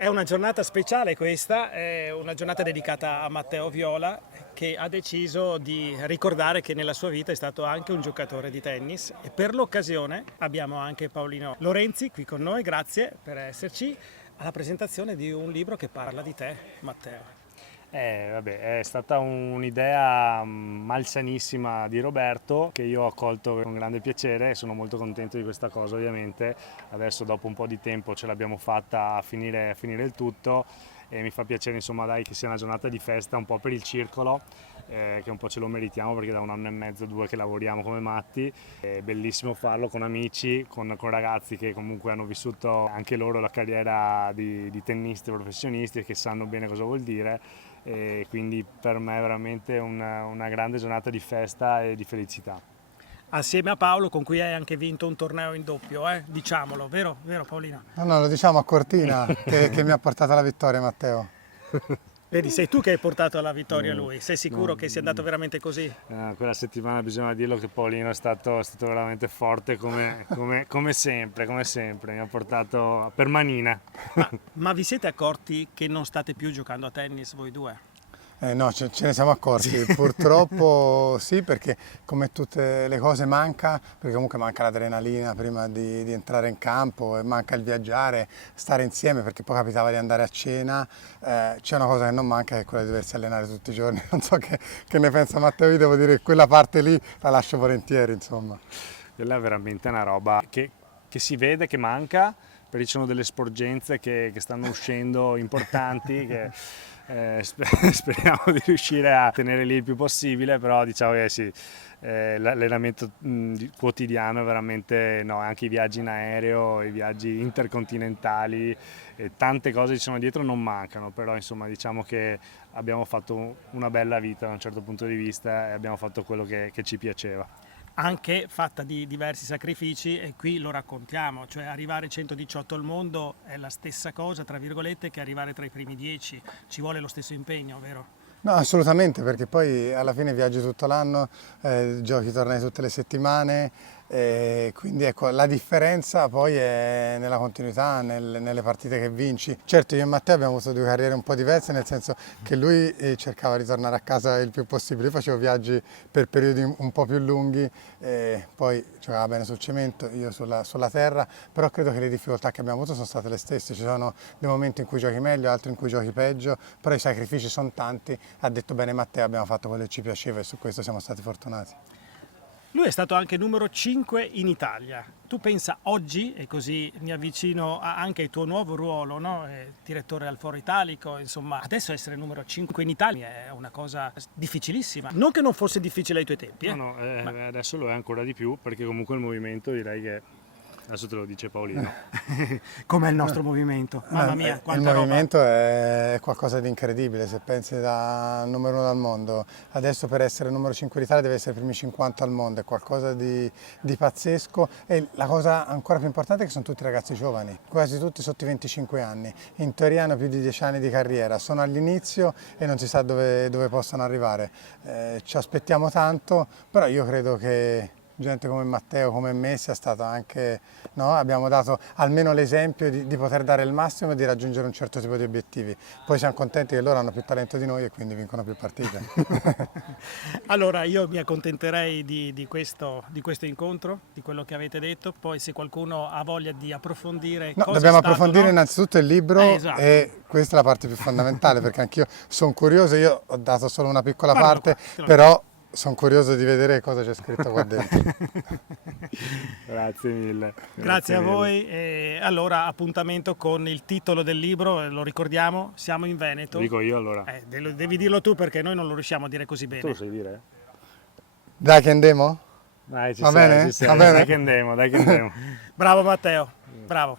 È una giornata speciale questa, è una giornata dedicata a Matteo Viola che ha deciso di ricordare che nella sua vita è stato anche un giocatore di tennis e per l'occasione abbiamo anche Paolino Lorenzi qui con noi, grazie per esserci, alla presentazione di un libro che parla di te, Matteo. È stata un'idea malsanissima di Roberto che io ho accolto con grande piacere e sono molto contento di questa cosa ovviamente. Adesso dopo un po' di tempo ce l'abbiamo fatta a finire il tutto e mi fa piacere insomma dai che sia una giornata di festa un po' per il circolo che un po' ce lo meritiamo perché da 1 anno e mezzo, 2 che lavoriamo come matti. È bellissimo farlo con amici, con ragazzi che comunque hanno vissuto anche loro la carriera di tennisti professionisti e che sanno bene cosa vuol dire. E quindi per me è veramente una grande giornata di festa e di felicità. Assieme a Paolo con cui hai anche vinto un torneo in doppio, diciamolo, vero Paolino? No, lo diciamo a Cortina che mi ha portato alla vittoria Matteo. Vedi, sei tu che hai portato alla vittoria lui, sei sicuro che sia andato veramente così? Quella settimana bisogna dirlo che Paolino è stato veramente forte come sempre, mi ha portato per manina. Ma vi siete accorti che non state più giocando a tennis voi due? No, ce ne siamo accorti, purtroppo sì, perché come tutte le cose manca, perché comunque manca l'adrenalina prima di entrare in campo, e manca il viaggiare, stare insieme, perché poi capitava di andare a cena, c'è una cosa che non manca che è quella di doversi allenare tutti i giorni, non so che ne pensa Matteo, io devo dire che quella parte lì la lascio volentieri, insomma. Quella è veramente una roba che si vede che manca, perché ci sono delle sporgenze che stanno uscendo importanti, che speriamo di riuscire a tenere lì il più possibile, però diciamo che sì, l'allenamento quotidiano è veramente, no, anche i viaggi in aereo, i viaggi intercontinentali, tante cose ci sono dietro non mancano, però insomma diciamo che abbiamo fatto una bella vita da un certo punto di vista e abbiamo fatto quello che ci piaceva. Anche fatta di diversi sacrifici e qui lo raccontiamo, cioè arrivare 118 al mondo è la stessa cosa, tra virgolette, che arrivare tra i primi 10, ci vuole lo stesso impegno, vero? No, assolutamente, perché poi alla fine viaggi tutto l'anno, giochi tornei tutte le settimane, quindi ecco, la differenza poi è nella continuità, nelle partite che vinci. Certo, io e Matteo abbiamo avuto 2 carriere un po' diverse, nel senso che lui cercava di tornare a casa il più possibile, io facevo viaggi per periodi un po' più lunghi, poi giocava bene sul cemento, io sulla terra, però credo che le difficoltà che abbiamo avuto sono state le stesse, ci sono dei momenti in cui giochi meglio, altri in cui giochi peggio, però i sacrifici sono tanti. Ha detto bene Matteo, abbiamo fatto quello che ci piaceva e su questo siamo stati fortunati. Lui è stato anche numero 5 in Italia. Tu pensa oggi, e così mi avvicino anche al tuo nuovo ruolo, no? Direttore al Foro Italico, insomma, adesso essere numero 5 in Italia è una cosa difficilissima. Non che non fosse difficile ai tuoi tempi. No, adesso lo è ancora di più perché comunque il movimento direi che adesso te lo dice Paolino. Com'è il nostro movimento? Mamma mia, quanta il roba! movimento è qualcosa di incredibile, se pensi da numero 1 al mondo, adesso per essere numero 5 d'Italia deve essere i primi 50 al mondo, è qualcosa di pazzesco e la cosa ancora più importante è che sono tutti ragazzi giovani, quasi tutti sotto i 25 anni, in teoria hanno più di 10 anni di carriera, sono all'inizio e non si sa dove possano arrivare, ci aspettiamo tanto, però io credo che gente come Matteo, come me, sia stata anche, no? Abbiamo dato almeno l'esempio di poter dare il massimo e di raggiungere un certo tipo di obiettivi. Poi siamo contenti che loro hanno più talento di noi e quindi vincono più partite. Allora io mi accontenterei di questo incontro, di quello che avete detto, poi se qualcuno ha voglia di approfondire No, cosa dobbiamo è stato, approfondire no? innanzitutto il libro Esatto. e questa è la parte più fondamentale perché anch'io sono curioso, io ho dato solo una piccola Guardalo parte, qua, te lo però sono curioso di vedere cosa c'è scritto qua dentro. Grazie mille. Grazie a mille. voi e allora appuntamento con il titolo del libro, lo ricordiamo, siamo in Veneto. Lo dico io allora. Devi dirlo tu perché noi non lo riusciamo a dire così Tu lo bene. sai dire? Dai che andiamo? Dai, Va bene? ci sei. Va bene? Dai che andiamo. Bravo Matteo, bravo.